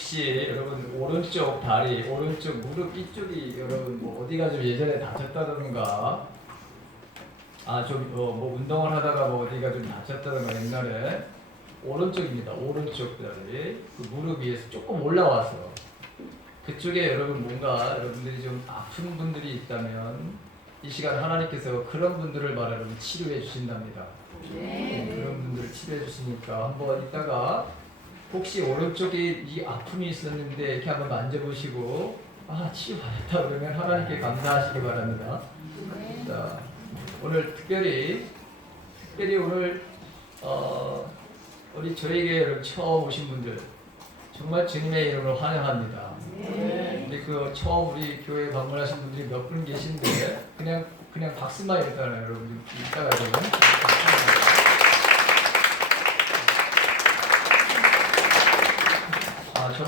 혹시 여러분 오른쪽 다리, 오른쪽 무릎 이쪽이 여러분 뭐 어디가 좀 예전에 다쳤다던가 아좀뭐 운동을 하다가 뭐 어디가 좀 다쳤다던가 옛날에 오른쪽입니다. 오른쪽 다리 그 무릎 위에서 조금 올라와서 그쪽에 여러분 뭔가 여러분들이 좀 아픈 분들이 있다면 이 시간 하나님께서 그런 분들을 말하러 치료해 주신답니다. 네, 그런 분들을 치료해 주시니까 한번 이따가 혹시 오른쪽에 이 아픔이 있었는데 이렇게 한번 만져보시고 아 치유받았다 그러면 하나님께 감사하시기 바랍니다. 자 오늘 특별히 특별히 오늘 어, 우리 저에게 여러분 처음 오신 분들 정말 주님의 이름으로 환영합니다. 근데 그 처음 우리 교회 방문하신 분들이 몇 분 계신데 그냥 그냥 박수만 일단은 여러분 이따가 좀 아, 저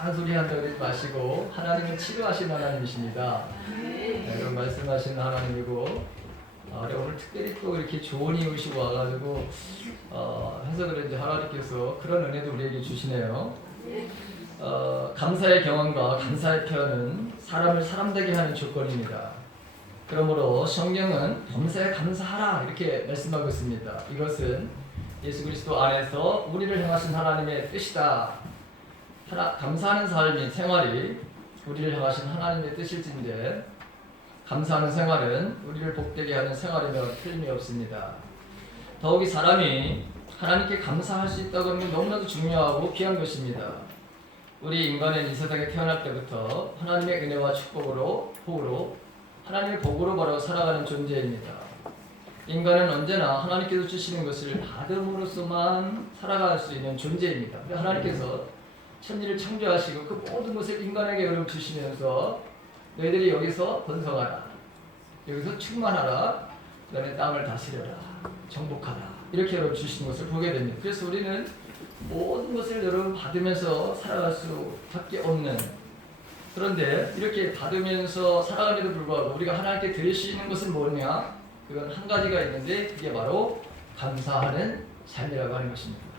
목사가 이상한 소리 한다 그러지 마시고 하나님은 치료하신 하나님이십니다. 네, 이런 말씀하시는 하나님이고 아, 우리 오늘 특별히 또 이렇게 좋은 이웃이 와가지고 어, 해서 그런지 하나님께서 그런 은혜도 우리에게 주시네요. 어, 감사의 경험과 감사의 표현은 사람을 사람되게 하는 조건입니다. 그러므로 성경은 범사에 감사하라 이렇게 말씀하고 있습니다. 이것은 예수 그리스도 안에서 우리를 향하신 하나님의 뜻이다. 하나, 감사하는 삶이 생활이 우리를 향하신 하나님의 뜻일진데 감사하는 생활은 우리를 복되게 하는 생활이며 틀림이 없습니다. 더욱이 사람이 하나님께 감사할 수 있다고 하는 건 너무나도 중요하고 귀한 것입니다. 우리 인간은 이 세상에 태어날 때부터 하나님의 은혜와 축복으로 복으로 하나님의 복으로 바로 살아가는 존재입니다. 인간은 언제나 하나님께서 주시는 것을 받음으로써만 살아갈 수 있는 존재입니다. 근데 하나님께서 천지를 창조하시고 그 모든 것을 인간에게 여러분 주시면서 너희들이 여기서 번성하라. 여기서 충만하라. 그 다음에 땅을 다스려라. 정복하라. 이렇게 여러분 주신 것을 보게 됩니다. 그래서 우리는 모든 것을 여러분 받으면서 살아갈 수밖에 없는 그런데 이렇게 받으면서 살아감에도 불구하고 우리가 하나님께 드릴 수 있는 것은 뭐냐? 그건 한 가지가 있는데 그게 바로 감사하는 삶이라고 하는 것입니다.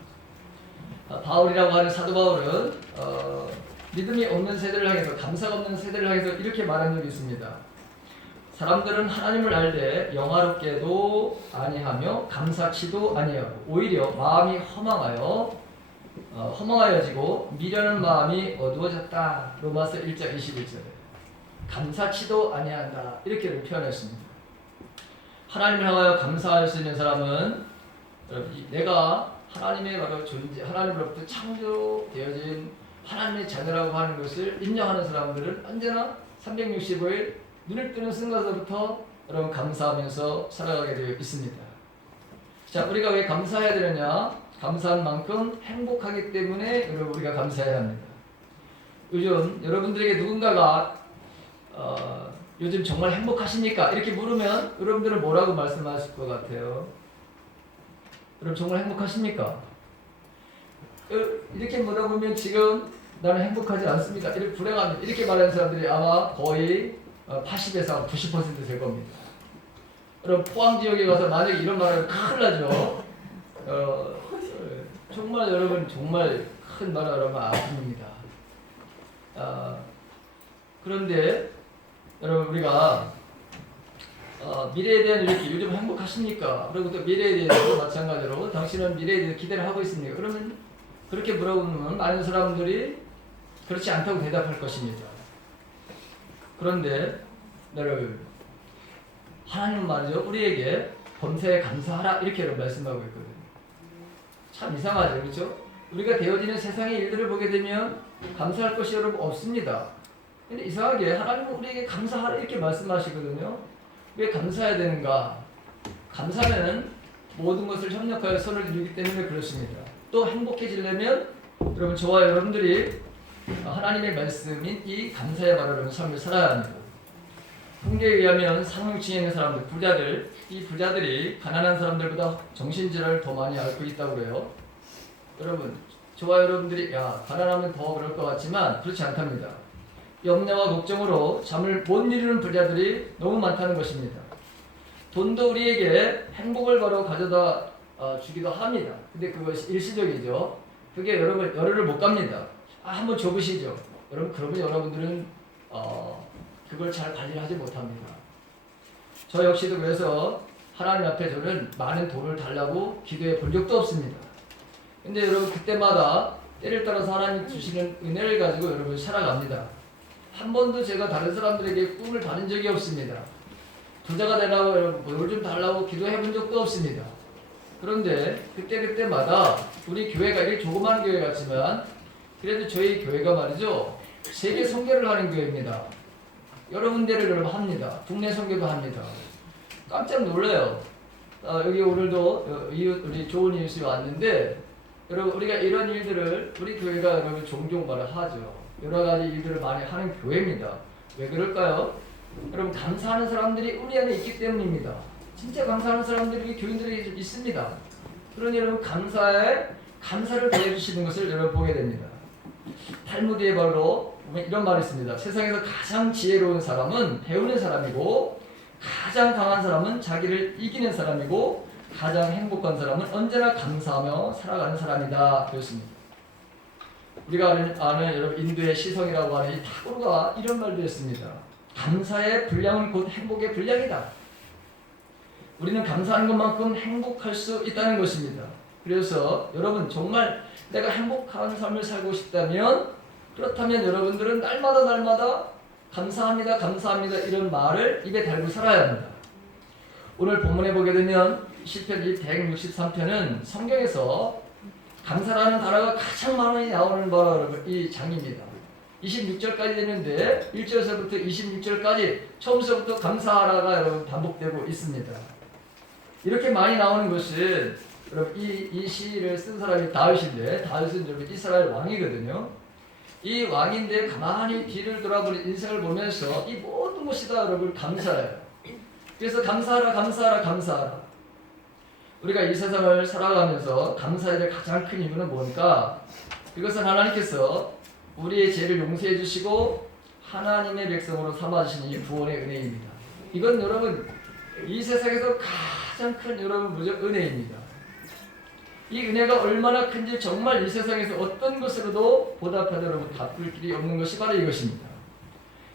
아, 바울이라고 하는 사도 바울은 어, 믿음이 없는 세대를 향해서 감사가 없는 세대를 향해서 이렇게 말한 적이 있습니다. 사람들은 하나님을 알되 영화롭게도 아니하며 감사치도 아니하고 오히려 마음이 허망하여 어, 허망하여지고 미련한 마음이 어두워졌다. 로마서 1장 21절에 감사치도 아니한다 이렇게 표현했습니다. 하나님을 향하여 감사할 수 있는 사람은 여러분, 이- 내가 하나님의 바로 존재, 하나님으로부터 창조되어진 하나님의 자녀라고 하는 것을 인정하는 사람들은 언제나 365일 눈을 뜨는 순간부터 여러분 감사하면서 살아가게 되어 있습니다. 자, 우리가 왜 감사해야 되느냐? 감사한 만큼 행복하기 때문에 여러분 우리가 감사해야 합니다. 요즘 여러분들에게 누군가가 어, 요즘 정말 행복하십니까? 이렇게 물으면 여러분들은 뭐라고 말씀하실 것 같아요? 여러분 정말 행복하십니까? 어, 이렇게 물어보면 지금 나는 행복하지 않습니다. 이렇게 불행합니다. 이렇게 말하는 사람들이 아마 거의 80에서 90%될 겁니다. 여러분 포항 지역에 가서 만약에 이런 말을 큰일 나죠. 어, 정말 여러분 정말 큰 나라 여러분 아픔입니다. 아, 그런데 여러분 우리가 어, 미래에 대한 이렇게 요즘 행복하십니까? 그리고 또 미래에 대해서도 마찬가지로 당신은 미래에 대해서 기대를 하고 있습니까? 그러면 그렇게 물어보면 많은 사람들이 그렇지 않다고 대답할 것입니다. 그런데 여러분 하나님 말이죠 우리에게 범사에 감사하라 이렇게 말씀하고 있거든요. 참 이상하죠, 그렇죠? 우리가 되어지는 세상의 일들을 보게 되면 감사할 것이 여러분 없습니다. 근데 이상하게 하나님은 우리에게 감사하라 이렇게 말씀하시거든요. 왜 감사해야 되는가? 감사는 모든 것을 협력하여 선을 이루기 때문에 그렇습니다. 또 행복해지려면 여러분 저와 여러분들이 하나님의 말씀인 이 감사의 바라는 삶을 살아야 합니다. 통계에 의하면 상층에 있는 사람들, 부자들, 이 부자들이 가난한 사람들보다 정신질환을 더 많이 앓고 있다고 그래요. 여러분, 저와 여러분들이 야 가난하면 더 그럴 것 같지만 그렇지 않답니다. 염려와 걱정으로 잠을 못 이루는 부자들이 너무 많다는 것입니다. 돈도 우리에게 행복을 바로 가져다 어, 주기도 합니다. 근데 그것이 일시적이죠. 그게 여러분 열흘을 못 갑니다. 아, 한번 줘보시죠. 여러분 그러면 여러분들은 어, 그걸 잘 관리를 하지 못합니다. 저 역시도 그래서 하나님 앞에 저는 많은 돈을 달라고 기도해 본 적도 없습니다. 근데 여러분 그때마다 때를 따라서 하나님 주시는 은혜를 가지고 여러분 살아갑니다. 한 번도 제가 다른 사람들에게 꿈을 받은 적이 없습니다. 부자가 되라고 여러분 뭘좀 달라고 기도해 본 적도 없습니다. 그런데 그때그때마다 우리 교회가 이 조그마한 교회 같지만 그래도 저희 교회가 말이죠 세계 선교를 하는 교회입니다. 여러 군데를 여러분 합니다. 국내 선교도 합니다. 깜짝 놀라요. 아, 여기 오늘도 어, 이웃 우리 좋은 이웃이 왔는데 여러분 우리가 이런 일들을 우리 교회가 여러분 종종 말을 하죠. 여러 가지 일들을 많이 하는 교회입니다. 왜 그럴까요? 여러분 감사하는 사람들이 우리 안에 있기 때문입니다. 진짜 감사하는 사람들이 교인들이 있습니다. 그러니 여러분 감사에 감사를 보여주시는 것을 여러분 보게 됩니다. 탈무드에 바로 보면 이런 말이 있습니다. 세상에서 가장 지혜로운 사람은 배우는 사람이고 가장 강한 사람은 자기를 이기는 사람이고 가장 행복한 사람은 언제나 감사하며 살아가는 사람이다. 그렇습니다. 우리가 아는, 아는 여러분 인도의 시성이라고 하는 이 타고르가 이런 말도 했습니다. 감사의 분량은 곧 행복의 분량이다. 우리는 감사하는 것만큼 행복할 수 있다는 것입니다. 그래서 여러분 정말 내가 행복한 삶을 살고 싶다면 그렇다면 여러분들은 날마다 날마다 감사합니다, 감사합니다 이런 말을 입에 달고 살아야 합니다. 오늘 본문에 보게 되면 시편 이 163편은 성경에서 감사라는 단어가 가장 많이 나오는 바로 이 장입니다. 26절까지 되는데 1절에서부터 26절까지 처음서부터 감사하라가 여러분 반복되고 있습니다. 이렇게 많이 나오는 것은 여러분 이, 이 시를 쓴 사람이 다윗인데 다윗은 여러분 이스라엘 왕이거든요. 이 왕인데 가만히 뒤를 돌아보는 인생을 보면서 이 모든 것이 다 여러분 감사해요. 그래서 감사하라 감사하라 감사하라. 우리가 이 세상을 살아가면서 감사해야 될 가장 큰 이유는 뭐니까 그것은 하나님께서 우리의 죄를 용서해 주시고 하나님의 백성으로 삼아 주신 이 구원의 은혜입니다. 이건 여러분 이 세상에서 가장 큰 여러분 무조 은혜입니다. 이 은혜가 얼마나 큰지 정말 이 세상에서 어떤 것으로도 여러분 갚을 길이 없는 것이 바로 이것입니다.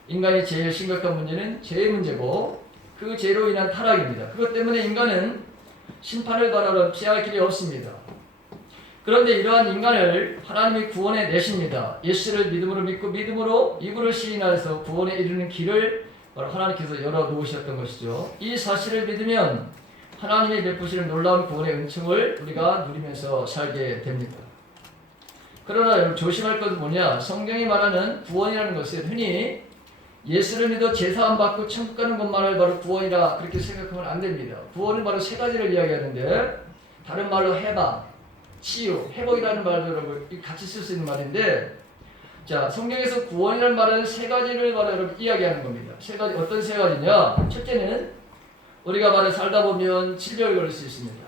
인간의 제일 심각한 문제는 죄의 문제고 그 죄로 인한 타락입니다. 그것 때문에 인간은 심판을 바라는 피할 길이 없습니다. 그런데 이러한 인간을 하나님이 구원해 내십니다. 예수를 믿음으로 믿고 믿음으로 입으로 시인하여서 구원에 이르는 길을 하나님께서 열어 놓으셨던 것이죠. 이 사실을 믿으면 하나님의 베푸시는 놀라운 구원의 은총을 우리가 누리면서 살게 됩니다. 그러나 조심할 것은 뭐냐? 성경이 말하는 구원이라는 것은 흔히 예수를 믿어 제사함 받고 천국 가는 것만을 바로 구원이라 그렇게 생각하면 안 됩니다. 구원은 바로 세 가지를 이야기하는데 다른 말로 해방, 치유, 회복이라는 말도 같이 쓸 수 있는 말인데 자 성경에서 구원이라는 말은 세 가지를 바로 이야기하는 겁니다. 세 가지 어떤 세 가지냐? 첫째는 우리가 바로 살다 보면 질병을 걸릴 수 있습니다.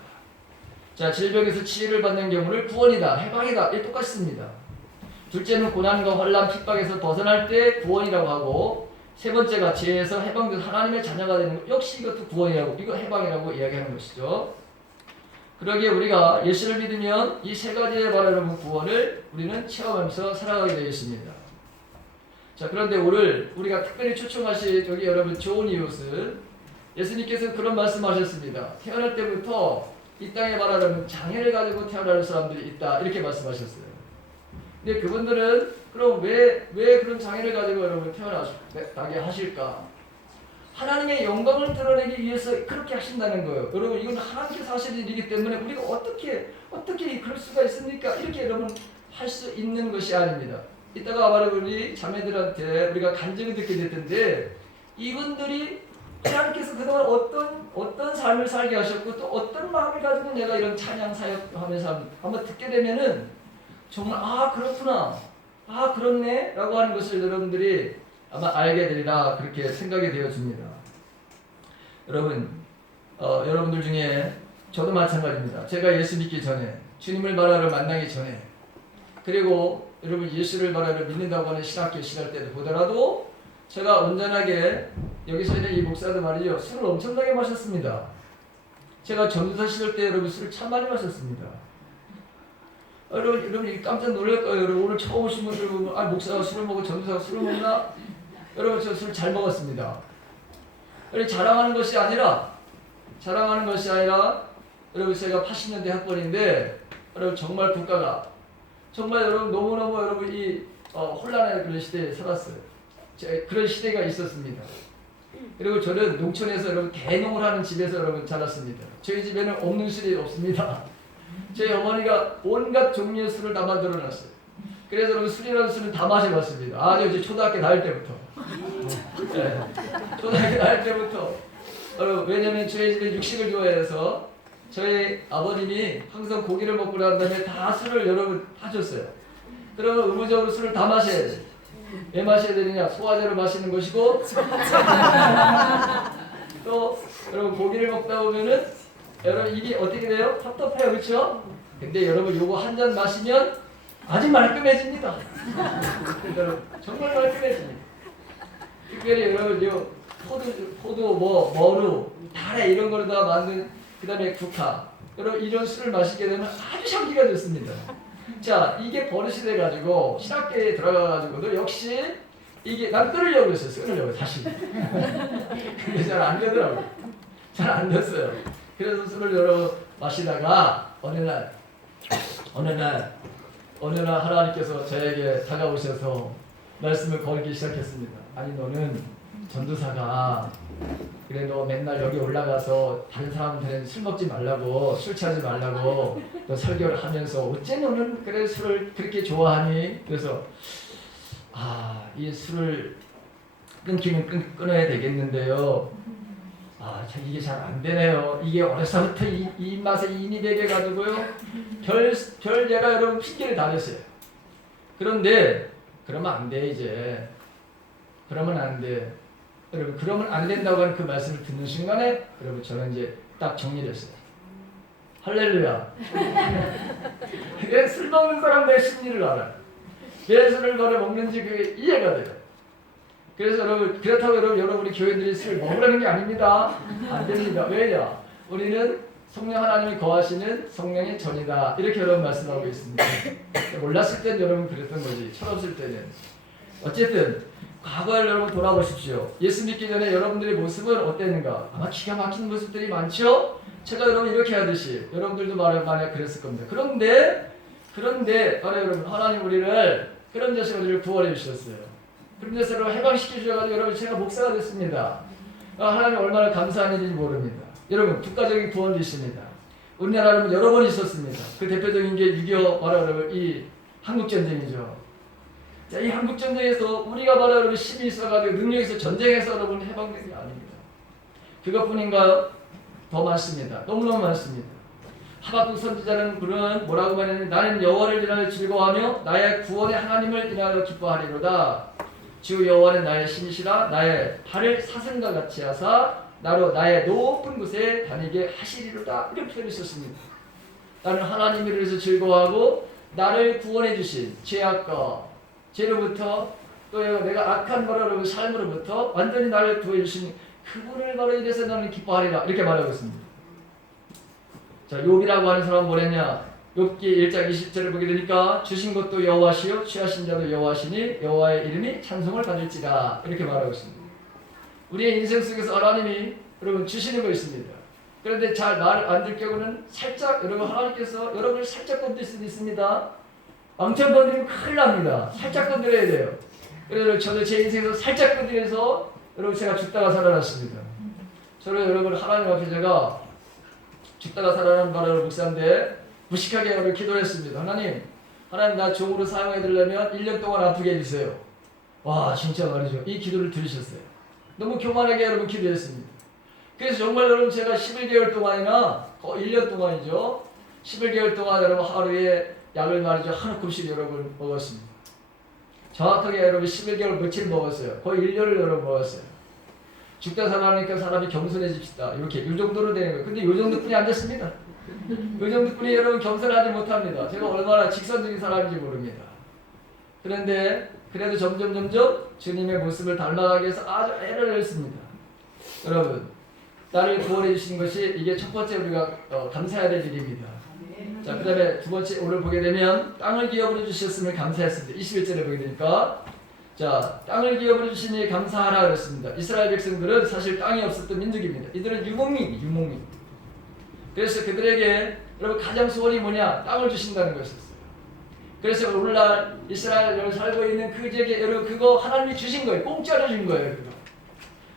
자 질병에서 치유를 받는 경우를 구원이다, 해방이다 이 똑같습니다. 둘째는 고난과 환란, 핍박에서 벗어날 때 구원이라고 하고 세 번째가 죄에서 해방된 하나님의 자녀가 되는 것 역시 이것도 구원이라고 이거 해방이라고 이야기하는 것이죠. 그러기에 우리가 예수를 믿으면 이세 바로 여러분 구원을 우리는 체험하면서 살아가게 되어 있습니다. 자 그런데 오늘 우리가 특별히 초청하신 여기 여러분 좋은 이웃은 예수님께서 그런 말씀하셨습니다. 태어날 때부터 이 땅에 말하자면 장애를 가지고 태어날 사람들이 있다 이렇게 말씀하셨어요. 근데 그분들은 그럼 왜, 왜 그런 장애를 가지고 여러분 태어나게 하실까? 하나님의 영광을 드러내기 위해서 그렇게 하신다는 거예요. 여러분 이건 하나님께서 하시는 일이기 때문에 우리가 어떻게 어떻게 그럴 수가 있습니까? 이렇게 여러분 할 수 있는 것이 아닙니다. 이따가 바로 우리 자매들한테 우리가 간증을 듣게 될 텐데 이분들이 하나님께서 그동안 어떤 어떤 삶을 살게 하셨고 또 어떤 마음을 가지고 내가 이런 찬양 사역하면서 한번 듣게 되면은 정말 아 그렇구나 아 그렇네 라고 하는 것을 여러분들이 아마 알게 되리라 그렇게 생각이 되어집니다. 여러분 어, 여러분들 중에 저도 마찬가지입니다. 제가 예수 믿기 전에 주님을 말하러 만나기 전에 그리고 여러분 예수를 말하러 믿는다고 하는 신학교 시절 때도 보더라도 제가 온전하게 여기서 있는 이 목사도 말이죠 술을 엄청나게 마셨습니다. 제가 전도사 시절 때 여러분 술을 참 많이 마셨습니다. 아, 여러분, 여러분 깜짝 놀랄 거예요. 여러분 오늘 처음 오신 분들 보면 아 목사가 술을 먹고 전도사가 술을 먹나? 여러분 저 술 잘 먹었습니다. 여러분 자랑하는 것이 아니라 자랑하는 것이 아니라 여러분 제가 80년대 학번인데 여러분 정말 국가가 정말 여러분 너무너무 여러분 이 어, 혼란의 그런 시대에 살았어요. 제- 그런 시대가 있었습니다. 그리고 저는 농촌에서 여러분 대농을 하는 집에서 여러분 자랐습니다. 저희 집에는 없는 술이 없습니다. 저희 어머니가 온갖 종류의 술을 다 만들어 놨어요. 그래서 여러분 술이라는 술은 다 마셔봤습니다. 아주 이제 초등학교 다닐 때부터. 네. 초등학교 다닐 때부터. 여러분 왜냐면 저희 집에 육식을 좋아해서 저희 아버님이 항상 고기를 먹고 난 다음에 다 술을 여러분 하셨어요. 그러면 의무적으로 술을 다 마셔야 돼. 왜 마셔야 되느냐? 소화제로 마시는 것이고 또 여러분 고기를 먹다 보면은 여러분 입이 어떻게 돼요? 텁텁해요, 그렇죠? 근데 여러분 요거 한 잔 마시면 아주 말끔해집니다. 여러분 정말 말끔해집니다. 특별히 여러분 요 포도 포도 뭐 머루 달에 이런 거를 다 만든 그 다음에 국화 여러분 이런 술을 마시게 되면 아주 향기가 좋습니다. 자 이게 버릇이 돼가지고 신학교에 들어가가지고도 역시 이게 난 끊으려고 그랬어요. 끊으려고 다시. 근데 잘 안 되더라고. 잘안 됐어요. 그래서 술을 여러 마시다가 어느 날 어느 날 어느 날 하나님께서 저에게 다가오셔서 말씀을 걸기 시작했습니다. 아니 너는 전도사가 그래 너 맨날 여기 올라가서 다른 사람들은 술 먹지 말라고 술 취하지 말라고 너 설교를 하면서 어째 너는 그래 술을 그렇게 좋아하니? 그래서 아 이 술을 끊기는 끊, 끊어야 되겠는데요. 아, 참 이게 잘 안 되네요. 이게 어려서부터 이, 이 입맛에 인이 되게 가지고요. 별, 별 얘가 여러분 핑계를 다 냈어요. 그런데 그러면 안 돼 이제. 그러면 안 돼. 여러분 그러면 안 된다고 하는 그 말씀을 듣는 순간에 여러분 저는 이제 딱 정리됐어요. 할렐루야. 왜 술 먹는 사람들의 심리를 알아요. 왜 술을 걸어 먹는지 그게 이해가 돼요. 그래서 여러분 그렇다고 여러분 여러분이 교인들이 술 먹으라는 게 아닙니다. 안 됩니다. 왜냐? 우리는 성령 하나님이 거하시는 성령의 전이다. 이렇게 여러분 말씀하고 있습니다. 몰랐을 땐 여러분 그랬던 거지. 철없을 때는. 어쨌든 과거를 여러분 돌아보십시오. 예수 믿기 전에 여러분들의 모습은 어땠는가? 아마 기가 막힌 모습들이 많죠? 제가 여러분 이렇게 하듯이 여러분들도 말을 만약 그랬을 겁니다. 그런데 그런데 바로 여러분 하나님 우리를 그런 우리를 구원해 주셨어요. 그런 데서 여러분 해방시켜 주셔가지고 여러분 제가 목사가 됐습니다. 아, 하나님 얼마나 감사한 일인지 모릅니다. 여러분 국가적인 구원도 있습니다. 우리나라는 여러 번 있었습니다. 그 대표적인 게 6.25 바로 여러분 이 한국전쟁이죠. 자, 이 한국전쟁에서 우리가 바로 여러분 힘이 있어가지고 있어 전쟁에서 여러분 해방된 게 아닙니다. 그것뿐인가요? 더 많습니다. 너무너무 많습니다. 하박국 선지자는 그런 뭐라고 말했냐면 나는 여호와를 인하여 즐거워하며 나의 구원의 하나님을 인하여 기뻐하리로다. 주 여호와는 나의 신이시라 나의 발을 사슴과 같이 하사 나로 나의 높은 곳에 다니게 하시리로다. 이렇게 표현했었습니다. 나는 하나님을 위해서 즐거워하고 나를 구원해 주신 죄악과 죄로부터 또 내가 악한 바로 삶으로부터 완전히 나를 구해 주신 그분을 바로 이래서 나는 기뻐하리라 이렇게 말하고 있습니다. 자, 욥이라고 하는 사람은 뭐랬냐? 욥기 1장 20절을 보게 되니까 주신 것도 여호와시요 취하신 자도 여호와시니 여호와의 이름이 찬송을 받을지라 이렇게 말하고 있습니다. 우리의 인생 속에서 하나님이 여러분 주시는 거 있습니다. 그런데 잘 말을 안 들 경우는 살짝 여러분 하나님께서 여러분을 살짝 건들 수도 있습니다. 왕창 건드리면 큰일 납니다. 살짝 건드려야 돼요. 그래서 저도 제 인생에서 살짝 건드려서 여러분 제가 죽다가 살아났습니다. 저는 여러분 하나님 앞에 제가 죽다가 살아난 바로 목사인데 무식하게 여러분 기도했습니다. 하나님, 하나님 나 종으로 사용해 드리려면 1년 동안 아프게 해주세요. 와 진짜 말이죠. 이 기도를 들으셨어요. 너무 교만하게 여러분 기도했습니다. 그래서 정말 여러분 제가 11개월 동안이나 거의 1년 동안이죠. 11개월 동안 여러분 하루에 약을 말이죠. 한 움씩 여러분 먹었습니다. 정확하게 여러분 11개월 며칠 먹었어요. 거의 1년을 여러분 먹었어요. 죽다 살아나니까 사람이 겸손해집시다. 이렇게 이 정도로 되는 거예요. 근데 이 정도뿐이 안 됐습니다. 이 정도뿐이 여러분 겸손하지 못합니다. 제가 얼마나 직선적인 사람인지 모릅니다. 그런데 그래도 점점 점점 주님의 모습을 닮아가기 위해서 아주 애를 냈습니다. 여러분 나를 구원해 주신 것이 이게 첫 번째 우리가 어, 감사해야 될 일입니다. 자, 그 다음에 두 번째 오늘 보게 되면 땅을 기업으로 주셨음을 감사했습니다. 21절에 보게 되니까 자, 땅을 기업으로 주시니 감사하라 그랬습니다. 이스라엘 백성들은 사실 땅이 없었던 민족입니다. 이들은 유목민, 유목민. 그래서 그들에게 여러분 가장 소원이 뭐냐? 땅을 주신다는 것이었어요. 그래서 오늘날 이스라엘 살고 있는 그 지역에 여러분 그거 하나님이 주신 거예요. 공짜로 준 거예요. 그거.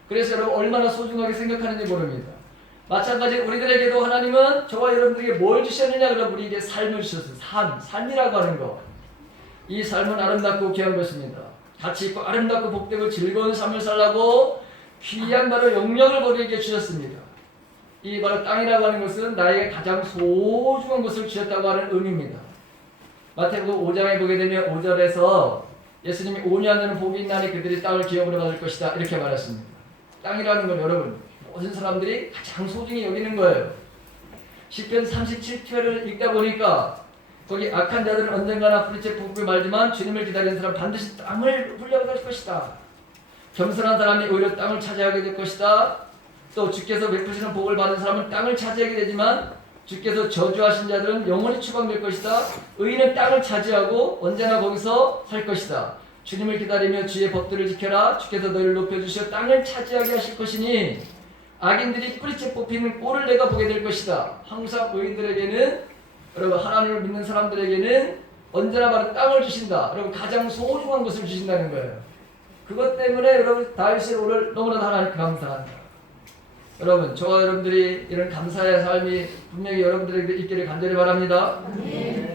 그래서 여러분 얼마나 소중하게 생각하는지 모릅니다. 마찬가지 우리들에게도 하나님은 저와 여러분들에게 뭘 주셨느냐 그러면 우리에게 삶을 주셨어요. 삶, 삶이라고 하는 거. 이 삶은 아름답고 귀한 것입니다. 가치 있고 아름답고 복되고 즐거운 삶을 살라고 귀한 바로 영역을 우리에게 주셨습니다. 이 바로 땅이라고 하는 것은 나에게 가장 소중한 것을 주셨다고 하는 의미입니다. 마태복음 5장에 보게 되면 5절에서 예수님이 5년은 복이 있나니 그들이 땅을 기업으로 받을 것이다 이렇게 말했습니다. 땅이라는 건 여러분 모든 사람들이 가장 소중히 여기는 거예요. 10편 37편을 읽다 보니까 거기 악한 자들은 언젠가나 뿌리째 뽑고 말지만 주님을 기다리는 사람 반드시 땅을 불려갈 것이다. 겸손한 사람이 오히려 땅을 차지하게 될 것이다. 또 주께서 베푸시는 복을 받은 사람은 땅을 차지하게 되지만 주께서 저주하신 자들은 영원히 추방될 것이다. 의인은 땅을 차지하고 언제나 거기서 살 것이다. 주님을 기다리며 주의 법들을 지켜라. 주께서 너희를 높여주시어 땅을 차지하게 하실 것이니 악인들이 뿌리째 뽑히는 꼴을 내가 보게 될 것이다. 항상 의인들에게는 여러분 하나님을 믿는 사람들에게는 언제나 바로 땅을 주신다. 여러분 가장 소중한 것을 주신다는 거예요. 그것 때문에 여러분 다윗이 오늘 너무나 하나님께 감사한다. 여러분 저와 여러분들이 이런 감사의 삶이 분명히 여러분들에게 있기를 간절히 바랍니다.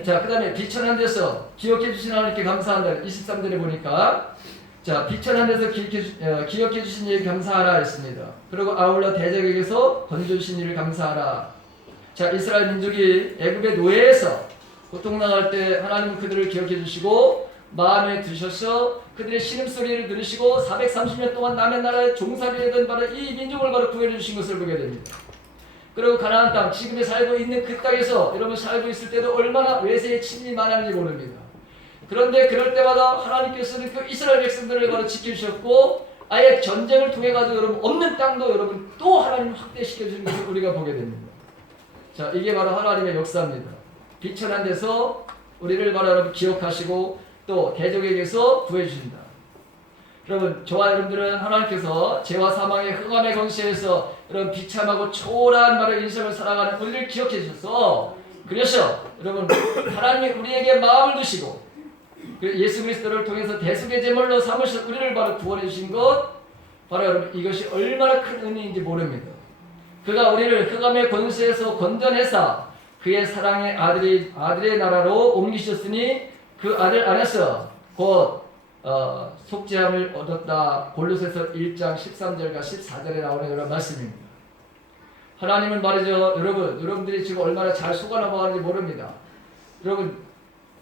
자, 그 다음에 비천한 데서 기억해 주신 하나님께 감사한다. 23절에 보니까 자, 비천한 데서 기억해, 주, 어, 기억해 주신 일 감사하라 했습니다. 그리고 아울러 대적에게서 건져주신 일을 감사하라. 자, 이스라엘 민족이 애굽의 노예에서 고통당할 때 하나님은 그들을 기억해 주시고 마음에 드셔서 그들의 신음소리를 들으시고 430년 동안 남의 나라에 종살이하던 바로 이 민족을 바로 구해해 주신 것을 보게 됩니다. 그리고 가나안 땅 지금에 살고 있는 그 땅에서 여러분 살고 있을 때도 얼마나 외세의 침이 많았는지 모릅니다. 그런데 그럴 때마다 하나님께서는 그 이스라엘 백성들을 바로 지켜주셨고 아예 전쟁을 통해 가지고 여러분 없는 땅도 여러분 또 하나님 확대시켜 주는 것을 우리가 보게 됩니다. 자 이게 바로 하나님의 역사입니다. 비천한 데서 우리를 바로 여러분 기억하시고 또 대적에게서 구해주신다. 여러분 저와 여러분들은 하나님께서 죄와 사망의 흑암의 권세에서 여러분 비참하고 초라한 말의 인생을 살아가는 우리를 기억해 주셔서 그래서 여러분 하나님이 우리에게 마음을 두시고 예수 그리스도를 통해서 대속의 제물로 삼으셔 우리를 바로 구원해 주신 것 바로 여러분 이것이 얼마나 큰 은혜인지 모릅니다. 그가 우리를 흑암의 권세에서 건져내사 그의 사랑의 아들이 아들의 나라로 옮기셨으니 그 아들 안에서 곧 어, 속죄함을 얻었다. 골로새서 1장 13절과 14절에 나오는 이런 말씀입니다. 하나님은 말이죠. 여러분, 여러분들이 지금 얼마나 잘 속아 넘어가는지 모릅니다. 여러분,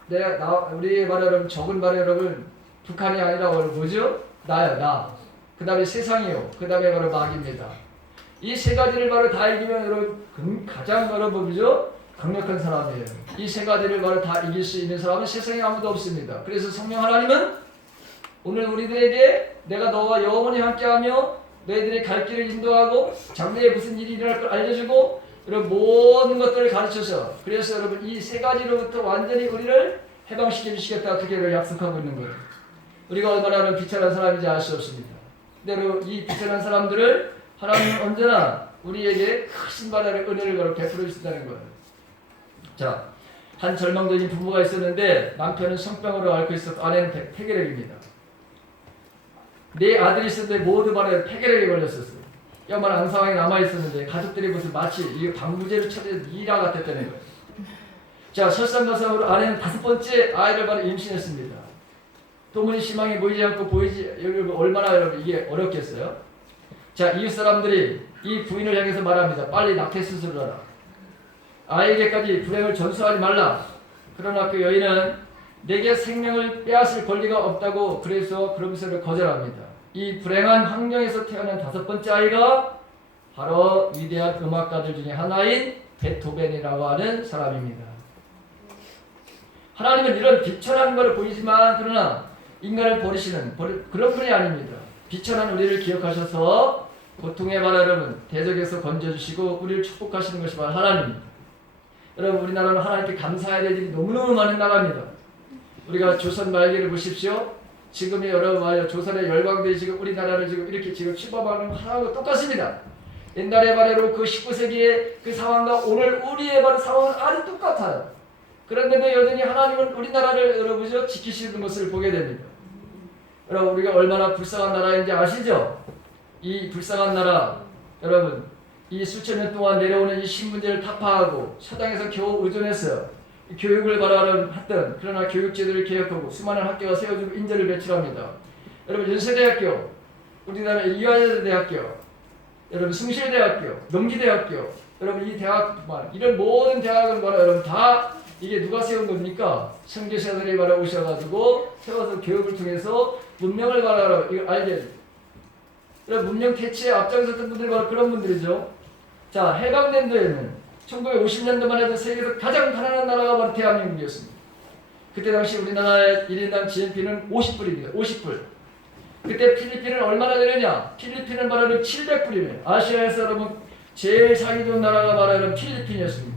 내가 나 우리 말 여러분 적은 말 여러분 북한이 아니라 뭐죠? 나요, 나. 그 다음에 세상이요. 그 다음에 바로 마귀입니다. 이 세 가지를 바로 다 이기면 여러분 가장 여러분 뭐죠? 강력한 사람이에요. 이 세 가지를 바로 다 이길 수 있는 사람은 세상에 아무도 없습니다. 그래서 성령 하나님은 오늘 우리들에게 내가 너와 영원히 함께하며 너희들의 갈 길을 인도하고 장래에 무슨 일이 일어날 걸 알려주고 이런 모든 것들을 가르쳐서 그래서 여러분 이 세 가지로부터 완전히 우리를 해방시켜 주시겠다 그렇게 약속하고 있는 거예요. 우리가 얼마나 비천한 사람인지 알 수 없습니다. 근데 이 비천한 사람들을 하나님은 언제나 우리에게 크신 바다의 은혜를 베풀어 주신다는 거예요. 자, 한 절망적인 부부가 있었는데 남편은 성병으로 앓고 있었고 아내는 폐결핵입니다. 네 아들이 있었는데 모두 발에 폐결핵에 걸렸었어요. 뼈만 앙상하게 남아 있었는데 가족들이 무슨 마치 이 방부제를 쳐낸 일화 같았다는 거예요. 자, 설상가상으로 아내는 다섯 번째 아이를 바로 임신했습니다. 도무지 희망이 보이지 않고 보이지, 여러분 얼마나 여러분 이게 어렵겠어요? 자, 이웃 사람들이 이 부인을 향해서 말합니다. 빨리 낙태 수술을 하라. 아이에게까지 불행을 전수하지 말라. 그러나 그 여인은 내게 생명을 빼앗을 권리가 없다고 그래서 그러면서 거절합니다. 이 불행한 환경에서 태어난 다섯 번째 아이가 바로 위대한 음악가들 중에 하나인 베토벤이라고 하는 사람입니다. 하나님은 이런 비천한 것을 보이지만 그러나 인간을 버리시는 그런 분이 아닙니다. 비천한 우리를 기억하셔서 고통의 말 여러분 대적에서 건져주시고 우리를 축복하시는 것이 바로 하나님입니다. 여러분 우리나라는 하나님께 감사해야 될 일이 너무너무 많은 나라입니다. 우리가 조선 말기를 보십시오. 지금의 여러분 말이야 조선의 열광들이 지금 우리나라를 지금 이렇게 지금 취급하는 하나하고 똑같습니다. 옛날에 말대로 그 19세기의 그 상황과 오늘 우리의 바로 상황은 아주 똑같아요. 그런데도 여전히 하나님은 우리나라를 여러분죠 지키시는 것을 보게 됩니다. 여러분 우리가 얼마나 불쌍한 나라인지 아시죠? 이 불쌍한 나라 여러분 이 수천 년 동안 내려오는 이 신문제를 타파하고 서당에서 겨우 의존해서 이 교육을 바라는 했던 그러나 교육제도를 개혁하고 수많은 학교가 세워지고 인재를 배출합니다. 여러분 연세대학교 우리나라 이화여대학교 여러분 숭실대학교 농기대학교 여러분 이 대학만 이런 모든 대학은 바로 여러분 다 이게 누가 세운 겁니까? 선교사들이 바로 오셔가지고 세워서 교육을 통해서 문명을 바라러 이거 알게 여러분 문명 퇴치에 앞장섰던 분들이 바로 그런 분들이죠. 자 해방년도에는 1950년도만 해도 세계에서 가장 가난한 나라가 바로 대한민국이었습니다. 그때 당시 우리나라의 1인당 GNP는 50불입니다. 50불. 그때 필리핀은 얼마나 되느냐? 필리핀은 바로 700불이에요. 아시아에서 여러분 제일 살기 좋은 나라가 바로 여러분 필리핀이었습니다.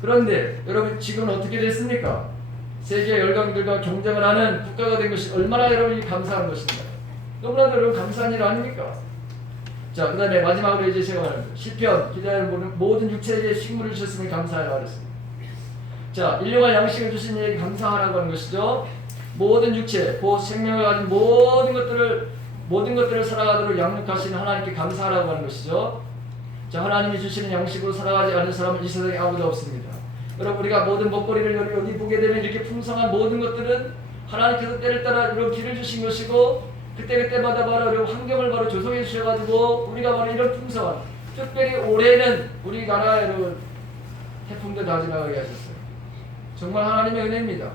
그런데 여러분 지금은 어떻게 됐습니까? 세계 열강들과 경쟁을 하는 국가가 된 것이 얼마나 여러분이 감사한 것입니다. 너무나도 감사한 일 아닙니까? 자, 그 다음에 마지막으로 이제 제가 말합니다. 시편, 보는 모든 육체에게 식물을 주셨으면 감사하라 그랬습니다. 자, 일용할 양식을 주신 이에게 감사하라고 하는 것이죠. 모든 육체, 곧 생명을 가진 모든 것들을 모든 것들을 살아가도록 양육하시는 하나님께 감사하라고 하는 것이죠. 자, 하나님이 주시는 양식으로 살아가지 않는 사람은 이 세상에 아무도 없습니다. 여러분 우리가 모든 먹거리를 여기 보게 되면 이렇게 풍성한 모든 것들은 하나님께서 때를 따라 이런 길을 주신 것이고 그때 그때마다 바로 이런 환경을 바로 조성해 주셔가지고 우리가 바로 이런 풍성한 특별히 올해는 우리나라 여러분 태풍도 다 지나가게 하셨어요. 정말 하나님의 은혜입니다.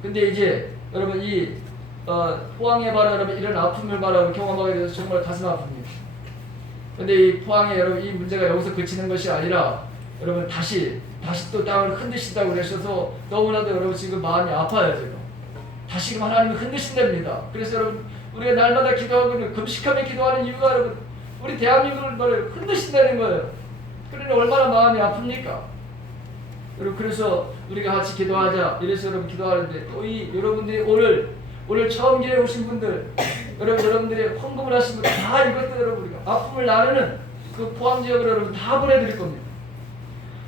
근데 이제 여러분 이 어, 포항에 바로 여러분 이런 아픔을 바로 경험하게 돼서 정말 가슴 아픕니다. 근데 이 포항에 여러분 이 문제가 여기서 그치는 것이 아니라 여러분 다시 다시 또 땅을 흔드신다고 그러셔서 너무나도 여러분 지금 마음이 아파요 지금. 다시금 하나님을 흔드신답니다. 그래서 여러분 우리가 날마다 기도하고 금식하며 기도하는 이유가 여러분 우리 대한민국을 바로 흔드신다는 거예요. 그러니 얼마나 마음이 아픕니까? 여러분 그래서 우리가 같이 기도하자 이래서 여러분 기도하는데 또 이 여러분들이 오늘 오늘 처음 기회 오신 분들 여러분 여러분들이 헌금을 하신 분들 다 이것도 여러분 우리가 아픔을 나누는 그 포함 지역으로 여러분 다 보내드릴 겁니다.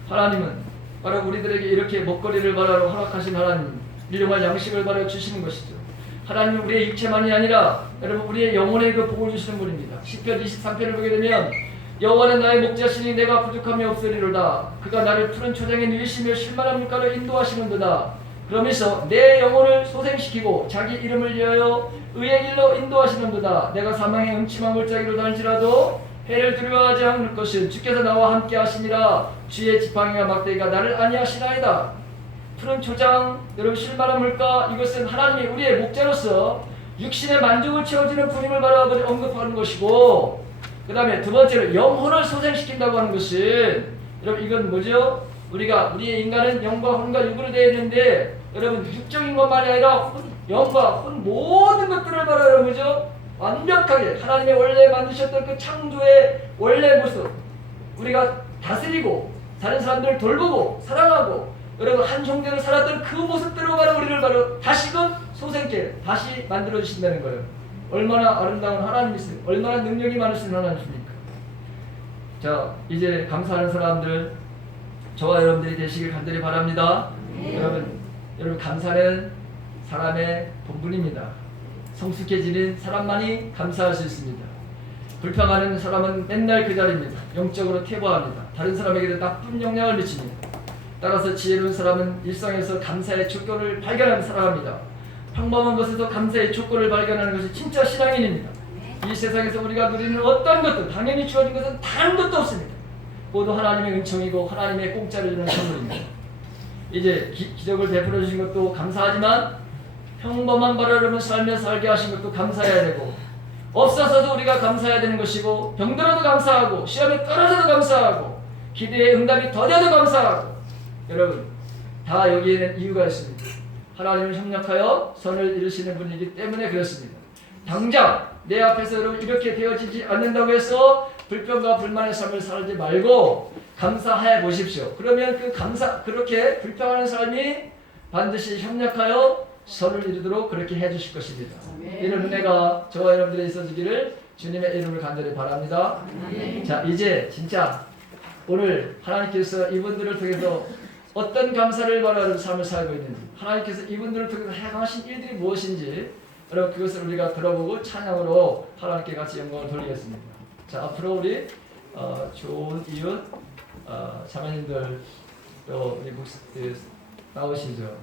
하나님은 바로 우리들에게 이렇게 먹거리를 바라러 허락하신 하나님 일용할 양식을 바라 주시는 것이죠. 하나님은 우리의 육체만이 아니라 여러분 우리의 영혼에 그 복을 주시는 분입니다. 10편 23편을 보게 되면 여호와는 나의 목자시니 내가 부족함이 없으리로다. 그가 나를 푸른 초장에 누이시며 쉴만한 물가로 인도하시는도다. 그러면서 내 영혼을 소생시키고 자기 이름을 위하여 의의 길로 인도하시는도다. 내가 사망의 음침한 골짜기로 다닐지라도 해를 두려워하지 않을 것은 주께서 나와 함께 하시니라. 주의 지팡이와 막대기가 나를 안위하시나이다. 푸른 초장, 여러분 쉴만한 물가 이것은 하나님이 우리의 목자로서 육신의 만족을 채워주는 분임을 바라 언급하는 것이고 그 다음에 두 번째로 영혼을 소생시킨다고 하는 것은 여러분 이건 뭐죠? 우리가 우리의 인간은 영과 혼과 육으로 되어 있는데 여러분 육적인 것만이 아니라 혼, 영과 혼 모든 것들을 바라 여러분 뭐죠? 완벽하게 하나님의 원래 만드셨던 그 창조의 원래 모습 우리가 다스리고 다른 사람들을 돌보고 사랑하고 여러분 한 형제로 살았던 그 모습대로 바로 우리를 바로 다시금 소생케 다시 만들어 주신다는 거예요. 얼마나 아름다운 하나님이세요. 얼마나 능력이 많으신 하나님입니까? 자 이제 감사하는 사람들 저와 여러분들이 되시길 간절히 바랍니다. 여러분 여러분 감사는 사람의 본분입니다. 성숙해지는 사람만이 감사할 수 있습니다. 불평하는 사람은 맨날 그 자리입니다. 영적으로 퇴보합니다. 다른 사람에게도 나쁜 영향을 미칩니다. 따라서 지혜로운 사람은 일상에서 감사의 조건을 발견하며 살아갑니다. 평범한 것에서 감사의 조건을 발견하는 것이 진짜 신앙인입니다. 이 세상에서 우리가 누리는 어떤 것도 당연히 주어진 것은 다른 것도 없습니다. 모두 하나님의 은총이고 하나님의 공짜로 주는 선물입니다. 이제 기, 기적을 베풀어 주신 것도 감사하지만 평범한 바라려면 살며 살게 하신 것도 감사해야 되고 없어서도 우리가 감사해야 되는 것이고 병들어도 감사하고 시험에 떨어져도 감사하고 기대의 응답이 더뎌도 감사하고 여러분 다 여기에는 이유가 있습니다. 하나님을 협력하여 선을 이루시는 분이기 때문에 그렇습니다. 당장 내 앞에서 여러분 이렇게 되어지지 않는다고 해서 불평과 불만의 삶을 살지 말고 감사해 보십시오. 그러면 그 감사 그렇게 불평하는 삶이 반드시 협력하여 선을 이루도록 그렇게 해주실 것입니다. 이런 은혜가 저와 여러분들에 있어지기를 주님의 이름을 간절히 바랍니다. 자 이제 진짜 오늘 하나님께서 이분들을 통해서 어떤 감사를 바라는 삶을 살고 있는지 하나님께서 이분들을 통해서 행하신 일들이 무엇인지 여러분 그것을 우리가 들어보고 찬양으로 하나님께 같이 영광을 돌리겠습니다. 자 앞으로 우리 어, 좋은 이웃 어, 자매님들 또 우리 목 그, 나오시죠.